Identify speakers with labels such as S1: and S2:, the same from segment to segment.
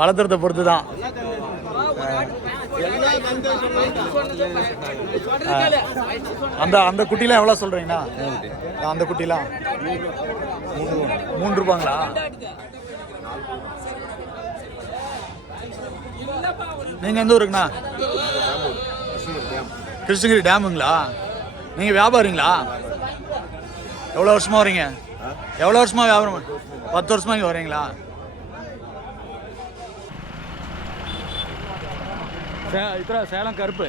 S1: வளர்த்துறத பொறுத்து தான் அந்த அந்த குட்டிலாம் எவ்வளோ சொல்கிறீங்கண்ணா அந்த குட்டிலாம். மூன்று ரூபாங்களா? நீங்கள் எந்த ஊருக்குண்ணா கிருஷ்ணகிரி டேமுங்களா? நீங்கள் வியாபாரிங்களா? எவ்வளோ வருஷமாக வரீங்க? எவ்வளோ வருஷமாக வியாபாரம்? பத்து வருஷமா இங்கே வரீங்களா? சே இத்தனை சேலம் கருப்பு.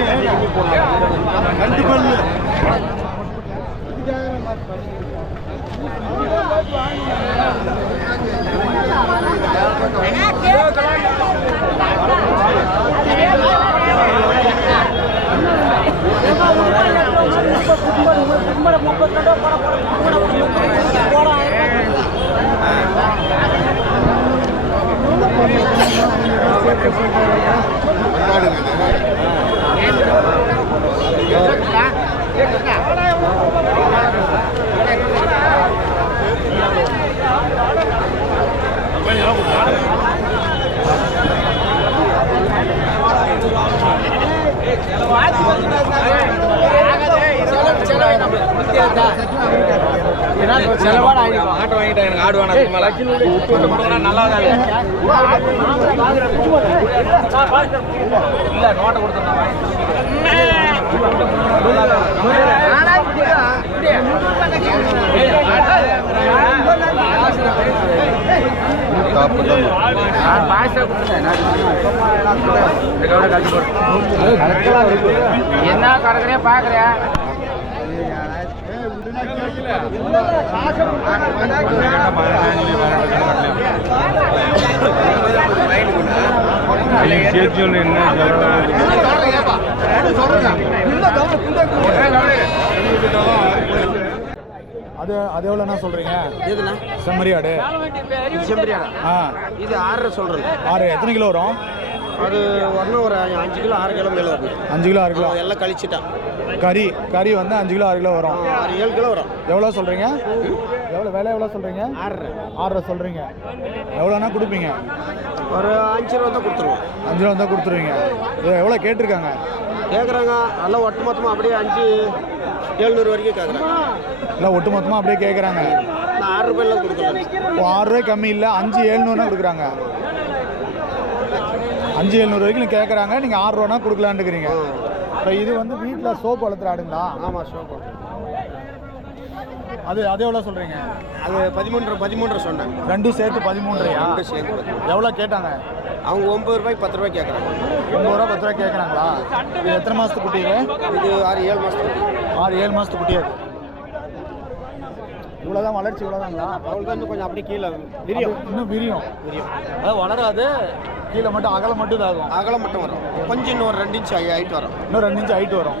S2: தண்டுறவா குருவியா செலவாட ஆட்டு வாங்கிட்டாங்க எனக்கு ஆடு வேணாம் மேல விட்டு நல்லா தான் இல்ல நோட்டை கொடுத்துருந்தேன் என்ன கடற்கரையா பாக்குறியா
S3: என்ன சொல்றேன்
S1: அது அது எவ்வளோண்ணா சொல்கிறீங்க
S2: எதுண்ணா?
S1: செம்மறி ஆடு
S2: செம்பரியாடா
S1: ஆ.
S2: இது ஆறரை சொல்கிறேன்
S1: ஆறு எத்தனை கிலோ வரும்?
S2: அது வரணும் ஒரு அஞ்சு கிலோ ஆறு கிலோ மேலே வரும்
S1: அஞ்சு கிலோ ஆறு கிலோ.
S2: எல்லாம் கழிச்சிட்டான்
S1: கறி கறி வந்து அஞ்சு கிலோ ஆறு கிலோ வரும்.
S2: ஆறு ஏழு கிலோ வரும்.
S1: எவ்வளோ சொல்கிறீங்க எவ்வளோ விலை எவ்வளோ சொல்கிறீங்க
S2: ஆறரை.
S1: ஆறரை சொல்கிறீங்க எவ்வளோண்ணா கொடுப்பீங்க?
S2: ஒரு அஞ்சு ரூபா தான் கொடுத்துருவோம்.
S1: அஞ்சு ரூபா தான் கொடுத்துருவீங்க. இது எவ்வளோ கேட்டிருக்காங்க?
S2: கேட்குறாங்க எல்லாம் ஒட்டு மொத்தமாக அப்படியே அஞ்சு ஏழ்நூறு வரைக்கும் கேட்குறாங்க
S1: இல்லை ஒட்டு மொத்தமாக அப்படியே கேட்குறாங்க
S2: நான் ஆறு ரூபாயெல்லாம் கொடுக்கல.
S1: ஆறு ரூபாய் கம்மி இல்லை அஞ்சு எழுநூறுனா கொடுக்குறாங்க. அஞ்சு எழுநூறு வரைக்கும் கேட்குறாங்க நீங்கள் ஆறு ரூபானா கொடுக்கலான்னுக்கிறீங்க. இப்போ இது வந்து வீட்டில் சோப்பு வளர்த்துற ஆடுங்களா?
S2: ஆமாம் ஷோப்பா
S1: அது அது எவ்வளோ சொல்கிறீங்க
S2: அது பதிமூன்று பதிமூன்றரை சொன்னேன்.
S1: ரெண்டும் சேர்த்து பதிமூன்றையா?
S2: ரெண்டும் சேர்த்து பதிமூன்று.
S1: எவ்வளோ கேட்டாங்க?
S2: அவங்க ஒம்பது ரூபாய்க்கு பத்து ரூபாய் கேட்குறாங்க.
S1: ஒம்பது ரூபா பத்து ரூபா கேட்குறாங்களா? இது எத்தனை மாதத்து குட்டி இது
S2: ஆறு ஏழு மாதத்துக்கு
S1: ஆறு ஏழு மாதத்து குட்டி அது இவ்வளோதான் வளர்ச்சி இவ்வளோதாங்களா
S2: அவங்களுக்கு வந்து கொஞ்சம் அப்படியே கீழே விரியும்.
S1: இன்னும் விரியும்? விரியும். அதாவது வளராது கீழே மட்டும் அகலம் மட்டும் இதாகும்.
S2: அகலம் மட்டும் வரும். கொஞ்சம் இன்னும் ஒரு ரெண்டு இன்ச்சு ஹைட் வரும்.
S1: இன்னும் ரெண்டு இன்ச்சு ஹைட் வரும்.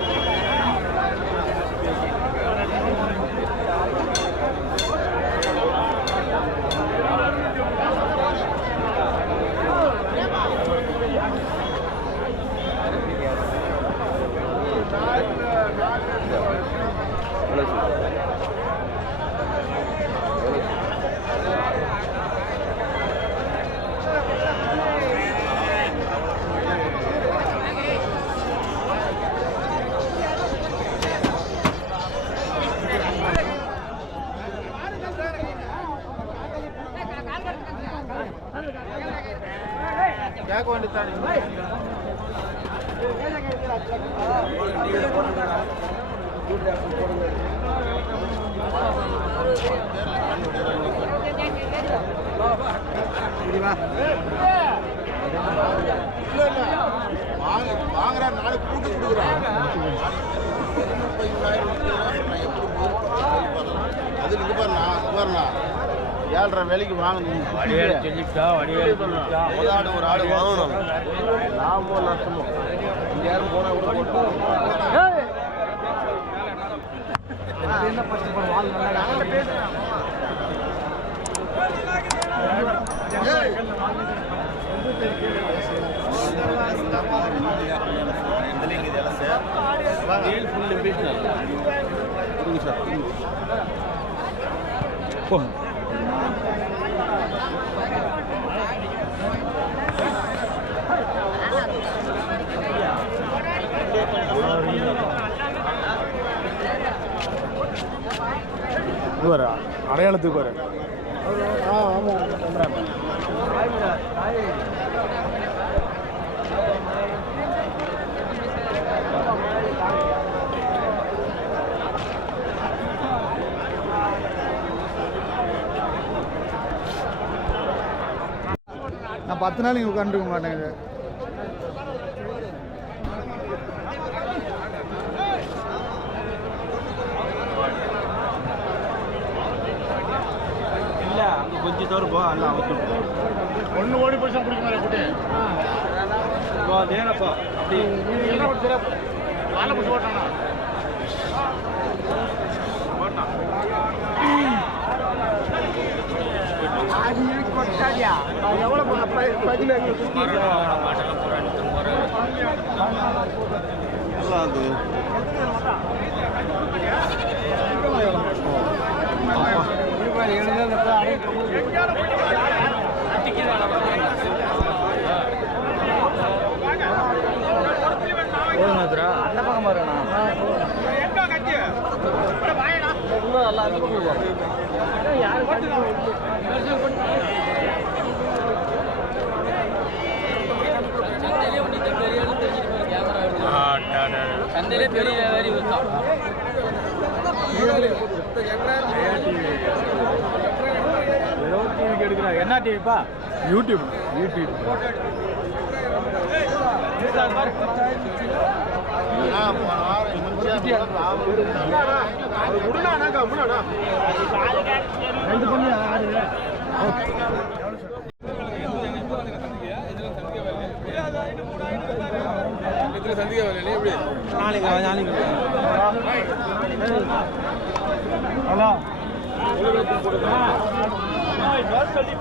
S4: வாங்குற நாலு கூட்டு கொடுக்குறான் அது இங்க பாருண்ணா பாருண்ணா ஏழரை வேலைக்கு வாங்கணும் முதல் ஆடு ஒரு ஆடு வாங்கணும் லாபமோ நஷ்டமோ இங்க யாரும் போனா கூட போட்டு
S1: போ இது வர அடையாளத்துக்கு வர நான் பத்து நாள் இங்கே உட்காந்துருக்க மாட்டேங்குது
S3: இல்ல அங்க கொஞ்சம் தூரம் போ அல்ல அவன்
S1: ஒன்று ஓடி போய் பிடிக்க மாதிரி குட்டி.
S3: போ தேனப்பா அப்படி.
S1: வாழை பிடிச்சி ஓட்டானா அந்த பக்கம் பாருண்ணா
S5: சந்தையிலே பெரிய வேரி வச்சோம்
S3: என்ன டிவிப்பா யூடியூப் யூடியூப் நாளைக்கு நாளைக்கு ஹலோ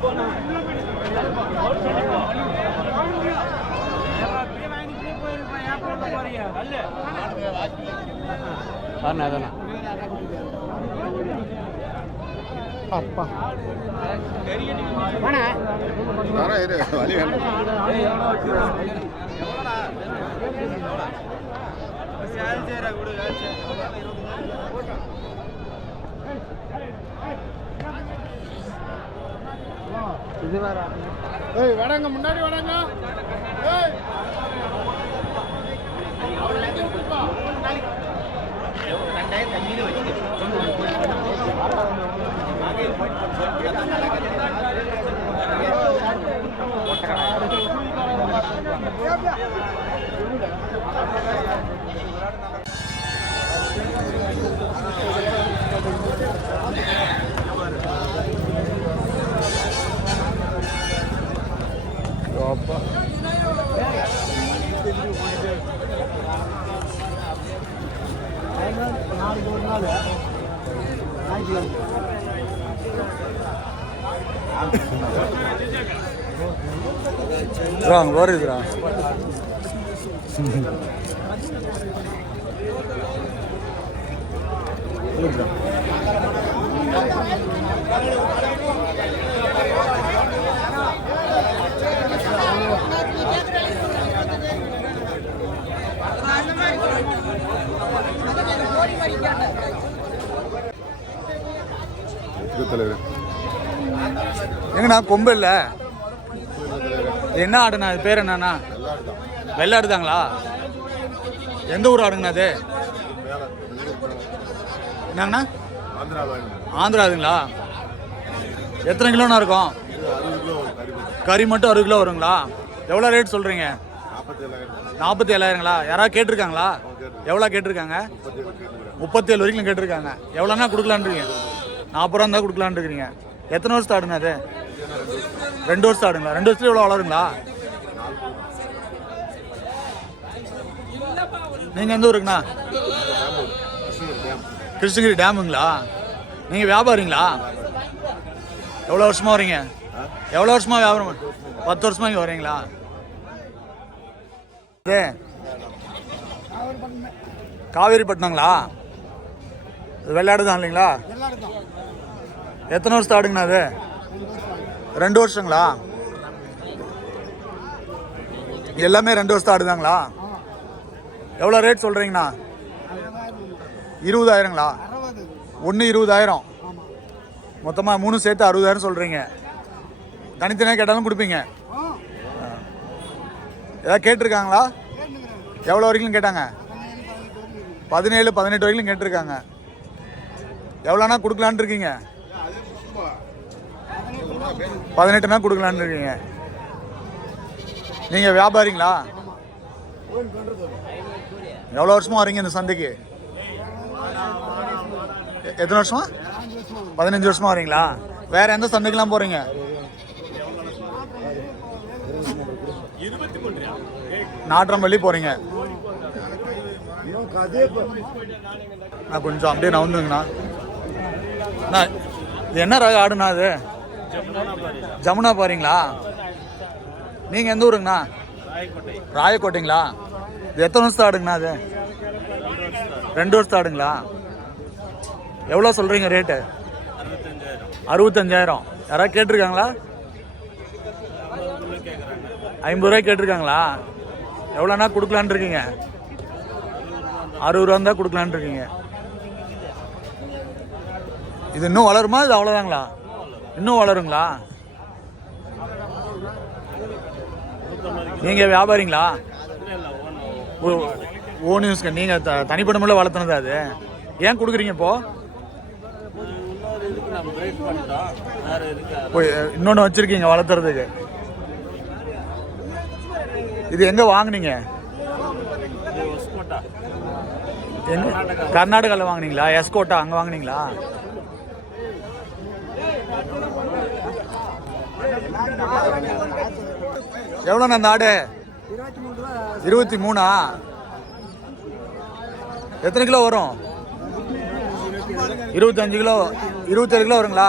S3: வரணும் அதானே அப்பா
S4: வரேன் இரு வழி வேண்டாம்.
S3: இது வேற
S2: ஏய் வடங்க முன்னாடி வடங்க ஏய். Opa.
S1: அங்க வருதுடா
S4: இது தலைவர்.
S1: எங்கண்ணா கொம்பு இல்ல என்ன ஆடுண்ணா அது பேர் என்னண்ணா? வெள்ளாடுதாங்களா எந்த ஊர் ஆடுங்கண்ணா அது என்னங்கண்ணா?
S4: ஆந்திரா
S1: ஆந்திராதுங்களா எத்தனை கிலோண்ணா இருக்கும்?
S4: கறி
S1: மட்டும் அறுபது கிலோ வருங்களா? எவ்வளோ ரேட் சொல்கிறீங்க
S4: நாற்பத்தி
S1: ஏழாயிரங்களா யாராவது கேட்டிருக்காங்களா? எவ்வளோ கேட்டிருக்காங்க?
S4: முப்பத்தி ஏழு
S1: வரைக்கும் கேட்டிருக்காங்க. எவ்வளோண்ணா கொடுக்கலான்றீங்க? நாற்பது ரூபா இருந்தால் கொடுக்கலான்னு இருக்கிறீங்க. எத்தனை வருஷம் ஆடுங்க அது? ரெண்டு வருஷம் ஆடுங்களா? ரெண்டு வருஷத்துல எவ்வளோ வளருங்களா? நீங்கள் எந்த ஊருக்குண்ணா
S4: கிருஷ்ணகிரி
S1: டேமுங்களா? நீங்கள் வியாபாரிங்களா? எவ்வளோ வருஷமாக வரீங்க எவ்வளோ வருஷமாக வியாபாரம்? பத்து வருஷமா இங்கே வரீங்களா இது காவேரிப்பட்டினங்களா? இது தான் இல்லைங்களா? எத்தனை வருஷம் ஆடுங்கண்ணா அது? ரெண்டு வருஷங்களா? எல்லாமே ரெண்டு வருஷம் ஆடுதாங்களா? எவ்வளோ ரேட் சொல்கிறீங்கண்ணா இருபதாயிரங்களா? ஒன்று இருபதாயிரம். மொத்தமாக மூணு சேர்த்து அறுபதாயிரம் சொல்கிறீங்க தனித்தனியாக கேட்டாலும் கொடுப்பீங்க. ஏதாவது கேட்டிருக்காங்களா? எவ்வளோ வரைக்கும் கேட்டாங்க? பதினேழு பதினெட்டு வரைக்கும் கேட்டிருக்காங்க. எவ்வளோனா கொடுக்கலான்னு இருக்கீங்க? பதினெட்டுனா கொடுக்கலான்னு இருக்கீங்க. நீங்கள் வியாபாரிங்களா? எவ்வளோ வருஷமா வரீங்க இந்த சந்தைக்கு? எத்தனை வருஷமா? பதினஞ்சு வருஷமா வரீங்களா? வேற எந்த சந்தைக்கெல்லாம் போறீங்க? நாற்றம்பள்ளி போறீங்க. நான் கொஞ்சம் அப்படியே நான் அண்ணா, இது என்ன ரக ஆடுண்ணா அது ஜமுனா பாருங்களா நீங்க எந்த ஊருங்கண்ணா? ராயக்கோட்டைங்களா? இது எத்தனை வருஷம் ஆடுங்கண்ணா அது? ரெண்டு வருஷம் ஆடுங்களா? எவ்வளோ சொல்கிறீங்க ரேட்டு? அறுபத்தஞ்சாயிரம். யாராவது கேட்டிருக்காங்களா? ஐம்பது ரூபாய் கேட்டிருக்காங்களா? எவ்வளோண்ணா கொடுக்கலான் இருக்கீங்க? அறுபது ரூபா இருந்தால் கொடுக்கலான்னு இருக்கீங்க. இது இன்னும் வளருமா? இது அவ்வளோதாங்களா? இன்னும் வளருங்களா? நீங்கள் வியாபாரிங்களா? ஓ ஓன் யூஸ்க்கு நீங்கள் த தனிப்பட்ட முறையில் வளர்த்துனது அது. ஏன் கொடுக்குறீங்க இப்போ? இன்னொன்று வச்சிருக்கீங்க வளர்த்துறதுக்கு. இது எங்கே வாங்குனீங்க? எங்க? கர்நாடகாவில் வாங்குனீங்களா? எஸ்கோட்டா அங்கே வாங்குனீங்களா? எவ்வளோண்ணா அந்த ஆடு? இருபத்தி மூணா? எத்தனை கிலோ வரும்? இருபத்தஞ்சு கிலோ இருபத்தேழு கிலோ வருங்களா?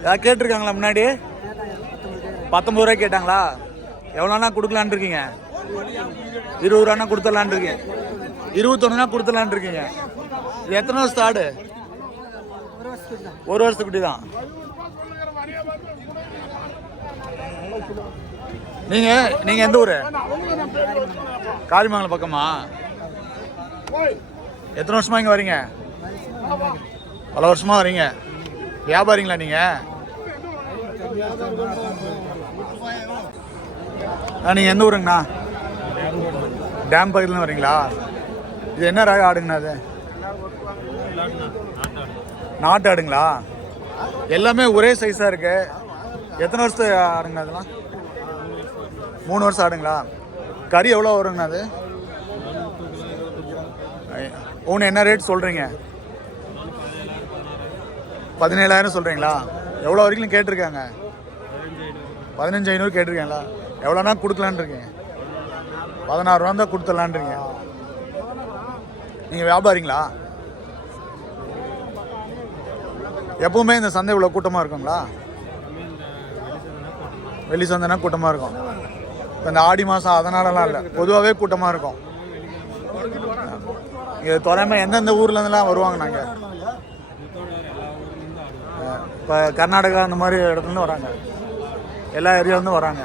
S1: ஏதாவது கேட்டிருக்காங்களா முன்னாடி? பத்தொம்பது ரூபாய் கேட்டாங்களா? எவ்வளோண்ணா கொடுக்கலான்னு இருக்கீங்க? இருபது ரூபானா கொடுத்துடலான்னு இருக்கீங்க. இருபத்தொன்னுனா கொடுத்துடலான்னு இருக்கீங்க. இது எத்தனை வருஷத்து ஆடு? ஒரு வருஷத்துக்குட்டி தான் நீங்க நீங்க எந்த ஊரு? காரிமங்கலம் பக்கமா? எத்தனை வருஷமா இங்க வரீங்க? பல வருஷமா வரீங்க. வியாபாரிங்களா நீங்க? நீங்க எந்த ஊருங்கண்ணா? டேம் பக்கத்துல வரீங்களா? இது என்ன ரக ஆடுங்கண்ணா அது நாட்டு ஆடுங்களா? எல்லாமே ஒரே சைஸா இருக்கு. எத்தனை வருஷத்து ஆடுங்கண்ணா அதெல்லாம்? மூணு வருஷம் ஆடுங்களா? கறி எவ்வளோ வருங்கண்ணா அது? ஒன்று என்ன ரேட் சொல்கிறீங்க பதினேழாயிரம் சொல்கிறீங்களா எவ்வளோ வரைக்கும் கேட்டிருக்காங்க? பதினஞ்சு ஐநூறு கேட்டிருக்கீங்களா? எவ்வளோனா கொடுக்கலான்ருக்கீங்க பதினாறு தான் கொடுத்துடலான்றீங்க. நீங்கள் வியாபாரிங்களா? எப்பவுமே இந்த சந்தை இவ்வளோ கூட்டமாக இருக்குங்களா? வெள்ளி சந்தனா கூட்டமாக இருக்கும். இப்போ இந்த ஆடி மாதம் அதனாலலாம் இல்லை. பொதுவாகவே கூட்டமாக இருக்கும். இங்கே துறைமை எந்தெந்த ஊர்லேருந்துலாம் வருவாங்க நாங்கள் இப்போ கர்நாடகா அந்த மாதிரி இடத்துலேருந்து வராங்க. எல்லா ஏரியாவிலேருந்து வராங்க.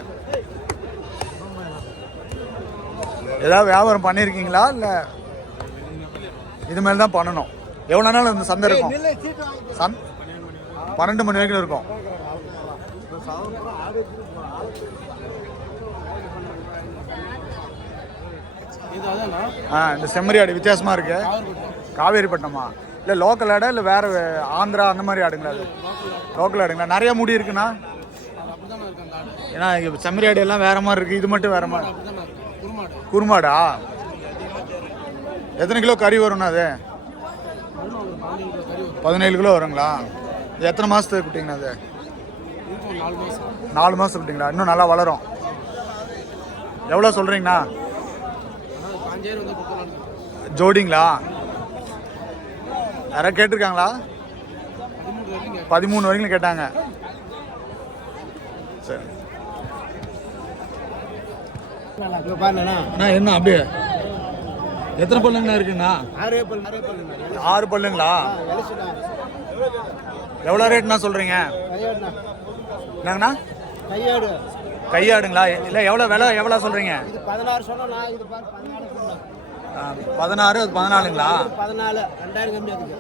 S1: ஏதாவது வியாபாரம் பண்ணியிருக்கீங்களா இல்லை இது மேலே தான் பண்ணணும். எவ்வளோ நாள் அந்த சந்தை இருக்கும்? சந் பன்னெண்டு மணி வரைக்கும் இருக்கும். ஆ இந்த செம்மறி ஆடு வித்தியாசமாக இருக்கு. காவேரிப்பட்டினமா இல்லை லோக்கல் ஆடா இல்லை வேற ஆந்திரா அந்த மாதிரி ஆடுங்களா அது? லோக்கல் ஆடுங்களா? நிறைய முடி இருக்குண்ணா. ஏன்னா செம்மறி ஆடு எல்லாம் வேற மாதிரி இருக்கு. இது மட்டும் வேற மாதிரி. குருமாடா. எத்தனை கிலோ கறி வரும்ண்ணா அது? பதினேழு கிலோ வருங்களா? எத்தனை மாசத்துக்கு குட்டிங்கண்ணா அது? நாலு மாசம். குட்டிங்களா? இன்னும் நல்லா வளரும். எவ்வளோ சொல்றீங்கண்ணா? ஜோடிங்களா? யாராவது கேட்டிருக்காங்களா? பதிமூணு வரைக்கும் கேட்டாங்க. சரி. என்ன அப்படியே? எத்தனை பல்லுங்கண்ணா இருக்குண்ணா
S2: ஆறு பல் ஆறு பல்.
S1: ஆறு பல்லுங்களா? எவ்வளோ ரேட்ண்ணா சொல்கிறீங்க என்னங்கண்ணா?
S2: கையாடு.
S1: கையாடுங்களா? இல்லை எவ்வளோ விலை எவ்வளோ சொல்கிறீங்க
S2: பதினாறு சொன்னோம் நான் இது பாரு பதினாலு சொன்னேன்
S1: பதினாறு அது பதினாலுங்களா?
S2: பதினாலு ரெண்டாயிரம் கம்மி அதுக்கு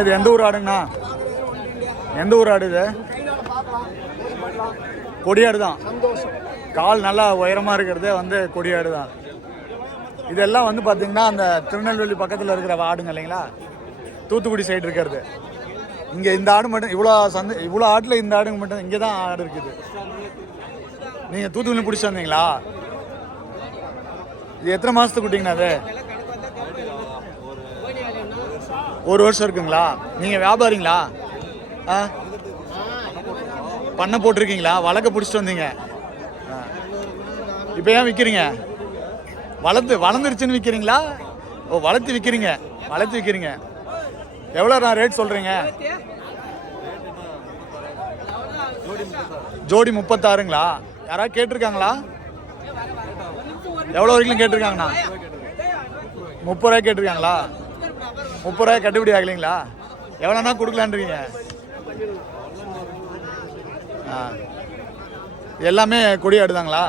S1: இது எந்த ஊர் ஆடுங்கண்ணா? எந்த ஊர் ஆடு இது? கொடியாடு தான் கால் நல்லா உயரமாக இருக்கிறதே வந்து கொடியாடு தான் இதெல்லாம் வந்து பார்த்தீங்கன்னா அந்த திருநெல்வேலி பக்கத்தில் இருக்கிற ஆடுங்க இல்லைங்களா? தூத்துக்குடி சைடு இருக்கிறது. இங்கே இந்த ஆடு மட்டும் இவ்வளோ சந்தை இவ்வளோ ஆட்டில் இந்த ஆடுங்க மட்டும் இங்கே தான் ஆடு இருக்குது. நீங்கள் தூத்துக்குடி பிடிச்சி வந்தீங்களா? இது எத்தனை மாதத்துக்கு குட்டிங்கண்ணா அது? ஒரு வருஷம் இருக்குங்களா? நீங்கள் வியாபாரிங்களா? ஆ? பண்ண போட்டிருக்கீங்களா? வழக்க பிடிச்சிட்டு வந்தீங்க. இப்போ ஏன் விற்கிறீங்க வளர்த்து வளர்ந்துருச்சுன்னு விற்கிறீங்களா ஓ வளர்த்து விற்கிறீங்க வளர்த்து விற்கிறீங்க எவ்வளோ நான் ரேட் சொல்கிறீங்க ஜோடி முப்பத்தாறுங்களா? யாராவது கேட்டிருக்காங்களா? எவ்வளோ வரைக்கும் கேட்டிருக்காங்கண்ணா? முப்பது ரூபாய் கேட்டிருக்காங்களா? முப்பது ரூபாய் கட்டுப்படி ஆகலைங்களா? எவ்வளோண்ணா கொடுக்கலான்றீங்க? ஆ. எல்லாமே கொடி ஆடுதாங்களா?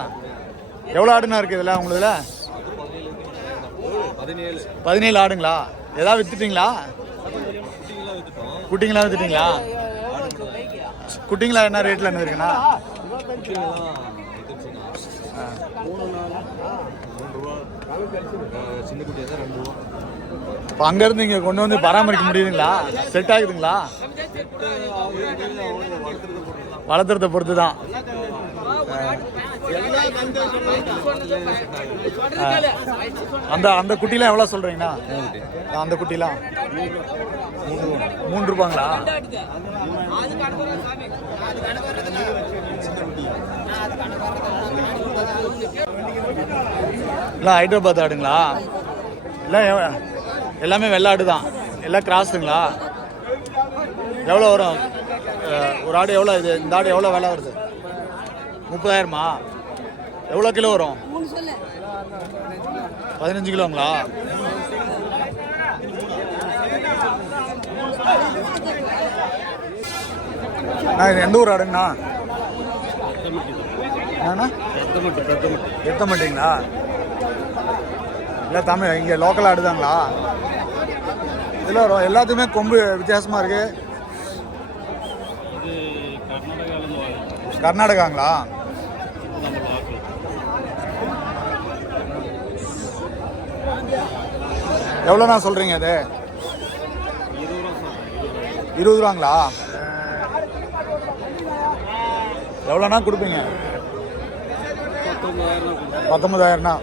S1: எவ்வளோ ஆடுனா இருக்குது இதில் உங்களுதில்? பதினேழு ஆடுங்களா? எதாவது விற்றுட்டீங்களா குட்டிங்களா வித்துட்டீங்களா? குட்டிங்களா என்ன ரேட்டில் என்ன இருக்குண்ணா இப்போ அங்கேருந்து இங்கே கொண்டு வந்து பராமரிக்க முடியுதுங்களா? செட் ஆகுதுங்களா? வளர்த்துறத பொறுத்து தான் அந்த அந்த குட்டிலாம் எவ்வளோ சொல்கிறீங்கண்ணா அந்த குட்டிலாம்? மூன்று ரூபாங்களா? இல்லை ஹைதராபாத் ஆடுங்களா? இல்லை எல்லாமே வெள்ளாடு தான். எல்லாம் கிராஸுங்களா? எவ்வளோ வரும்? ஒரு ஆடு எவ்வளோ இது? இந்த ஆடு எவ்வளோ விலை வருது? முப்பதாயிரமா? எவ்வளோ கிலோ வரும்? பதினஞ்சு கிலோங்களா? அண்ணா இது எந்த ஊர் ஆடுங்கண்ணா? எத்த மாட்டீங்களா? இல்லை தமிழ் இங்கே லோக்கல் ஆடுதாங்களா? இதில் வரும் எல்லாத்துக்குமே கொம்பு வித்தியாசமாக இருக்கு. கர்நாடகாங்களா? எவ்வளோண்ணா சொல்கிறீங்க அது? இருபது ரூபாங்களா? எவ்வளோண்ணா கொடுப்பீங்க? பத்தொன்பதாயிரம்ண்ணா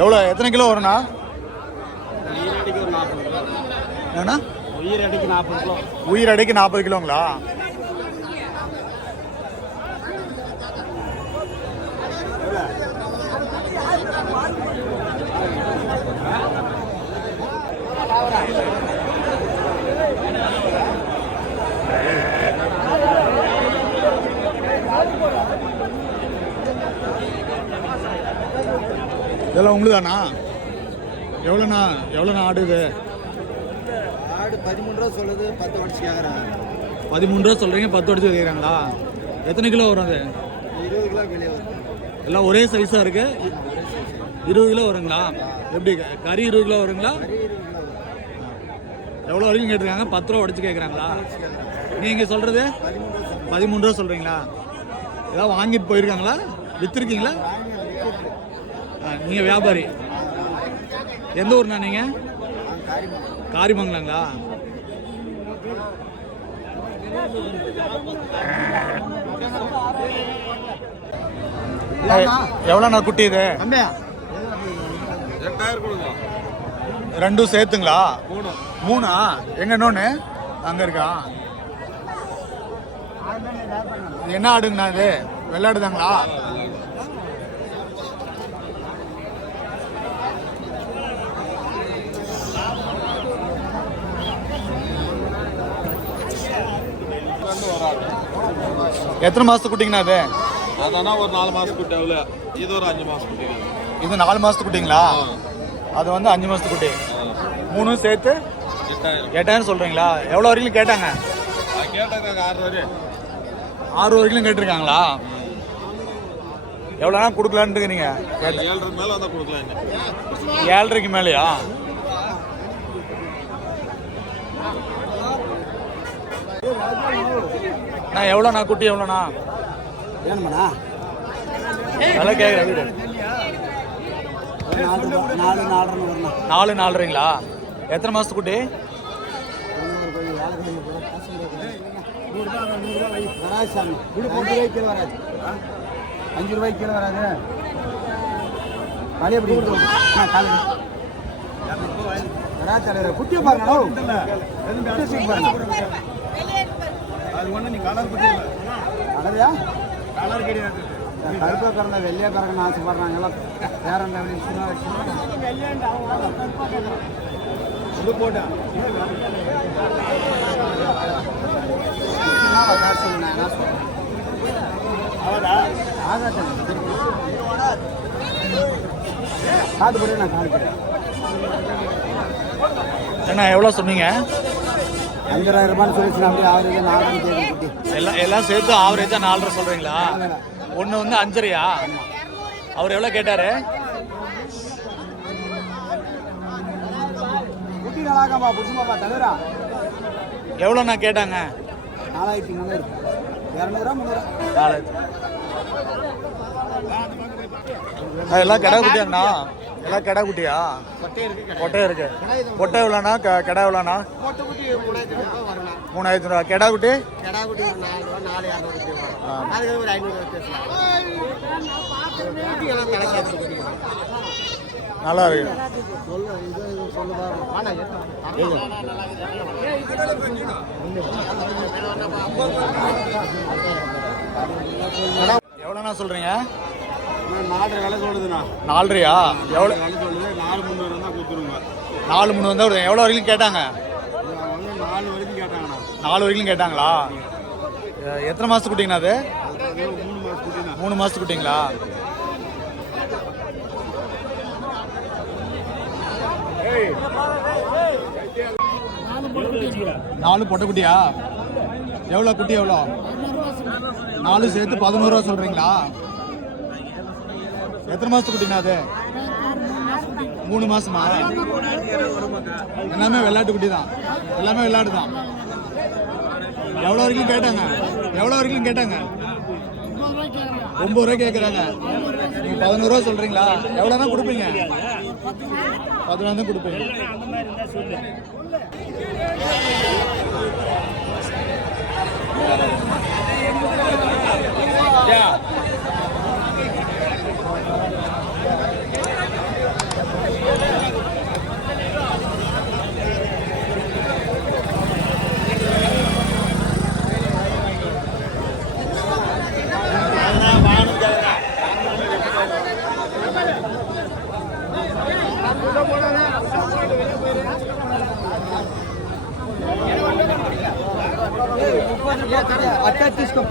S1: எவ்வளோ எத்தனை கிலோ வரும்ண்ணா என்னண்ணா?
S2: உயிரடிக்கு நாற்பது கிலோ.
S1: உயிர் அடைக்கு நாற்பது கிலோங்களா? இதெல்லாம் உங்களுதாண்ணா எவ்வளோண்ணா எவ்வளோண்ணா ஆடு இது
S2: ஆடு பதிமூணு ரூபா சொல்லுது பத்து வடிச்சு கேட்குறாங்க
S1: பதிமூணு ரூபா சொல்கிறீங்க பத்து அடிச்சு வைக்கிறாங்களா எத்தனை கிலோ வரும் அது?
S2: இருபது கிலோ வெளியே வருது.
S1: எல்லாம் ஒரே சைஸாக இருக்கு? இருபது கிலோ வருங்களா? எப்படி கறி இருபது கிலோ வருங்களா? எவ்வளோ வரைக்கும் கேட்டிருக்காங்க? பத்து ரூபா உடச்சு கேட்குறாங்களா நீங்கள் சொல்கிறது பதிமூணு ரூபா சொல்கிறீங்களா ஏதாவது வாங்கிட்டு போயிருக்காங்களா? விற்றுருக்கீங்களா நீங்கள் வியாபாரி. எந்த ஊர்ண்ணா நீங்கள் காரிமங்கலாங்களா? எவ்வளோண்ணா குட்டி இது? ரெண்டும் சேர்த்துங்களா?
S4: மூணு.
S1: மூணா? எங்க இன்னொன்று அங்கே இருக்கா? இது என்ன ஆடுங்கண்ணா இது? வெள்ளாடுதாங்களா? எத்தனை மாசத்து குட்டிங்கண்ணா இது?
S4: அதானா ஒரு நாலு மாசம் குட்டி அவ்வளோ இது ஒரு அஞ்சு மாசம் குட்டி
S1: இது நாலு மாசத்து குட்டிங்களா? அது வந்து அஞ்சு மாசத்து குட்டி. மூணும் சேர்த்து
S4: எட்டாயிரம்.
S1: எட்டாயிரம் சொல்றீங்களா? எவ்வளோ வரைக்கும் கேட்டாங்க?
S4: கேட்டேன் ஆறு வரையும்.
S1: ஆறு வரைக்கும் கேட்டிருக்காங்களா? எவ்வளோனா கொடுக்கலான்ட்டு நீங்க
S4: ஏழரை மேலே வந்தால் கொடுக்கலாம்
S1: ஏழரைக்கு மேலேயா? நான் எவ்வளோண்ணா குட்டி எவ்வளோண்ணா?
S2: வேணுமாண்ணா?
S1: நல்லா கேட்குறேன்
S2: நாலு ரூபா நாலு நாலரை வரணும்
S1: நாலு நாலரைங்களா? எத்தனை மாதத்து குட்டி?
S2: அஞ்சு ரூபாய்க்கு கீழே வராது. அஞ்சு ரூபாய்க்கு கீழே வராது. வழி எப்படி வராது தலைவர் குட்டியை பாருங்க. குட்டியை தூக்கி பாருங்க கலரையா? கலர் கிடையாது. கருப்பை பிறந்த வெள்ளையா பிறக்கணும்னு ஆசைப்படுறாங்கல்ல. பேரன் சின்ன இது போட்டா. காது போடு நான் காது போடு
S1: என்ன எவ்வளோ சொன்னீங்க?
S2: அஞ்சாயிரம் ரூபான்னு சொல்லிச்சு அப்படியே ஆவரேஜ் நாலு
S1: எல்லாம் எல்லாம் சேர்த்து ஆவரேஜாக நாலரை சொல்கிறீங்களா ஒன்று வந்து அஞ்சரையா? அவர் எவ்வளோ கேட்டாரு? எவ்வளோண்ணா கேட்டாங்க?
S2: நாலாயிரத்தி முந்நூறு. இரநூறுவா முந்நூறு
S1: நாலாயிரத்தி. எல்லாம் கிடா குட்டியாங்கண்ணா எல்லாம் கிடா குட்டியா?
S2: கொட்டை இருக்கு
S1: கொட்டை எவ்வளோண்ணா? கிடா எவ்வளோண்ணா?
S2: மூணாயிரத்தி ரூபா
S1: கிடா குட்டி? நல்லா இருக்கு. எவ்வளோண்ணா சொல்கிறீங்க
S2: நாலு விலை சொல்லுதுண்ணா.
S1: நாலரையா? எவ்வளோ?
S2: விலை சொல்லுது. நாலு முந்நூறு தான் கொடுத்துருங்க.
S1: நாலு மூணு வந்தா விடுங்க. எவ்வளோ வரைக்கும் கேட்டாங்க?
S2: நாலு வரைக்கும் கேட்டாங்கண்ணா.
S1: நாலு வரைக்கும் கேட்டாங்களா? எத்தனை மாதத்து குட்டிங்கண்ணா அது?
S2: மூணு மாதம் குட்டிண்ணா
S1: மூணு மாதத்து குட்டிங்களா நாலு பொட்டை குட்டியா எவ்வளோ குட்டி எவ்வளோ? நாலு சேர்த்து பதினோரு ரூபா சொல்கிறீங்களா எத்தனை மாதத்து குட்டிண்ணா அது? மூணு மாசமா? எல்லாமே விளையாட்டு குட்டி தான் எல்லாமே விளையாட்டு தான் எவ்வளோ வரைக்கும் கேட்டாங்க? எவ்வளோ வரைக்கும் கேட்டாங்க? ஒன்பது ரூபா கேட்குறாங்க நீங்கள் பதினோரு ரூபா சொல்கிறீங்களா எவ்வளோ தான் கொடுப்பீங்க? பதினொன்று தான் கொடுப்பீங்க.
S2: అక్కడ తీసుకో.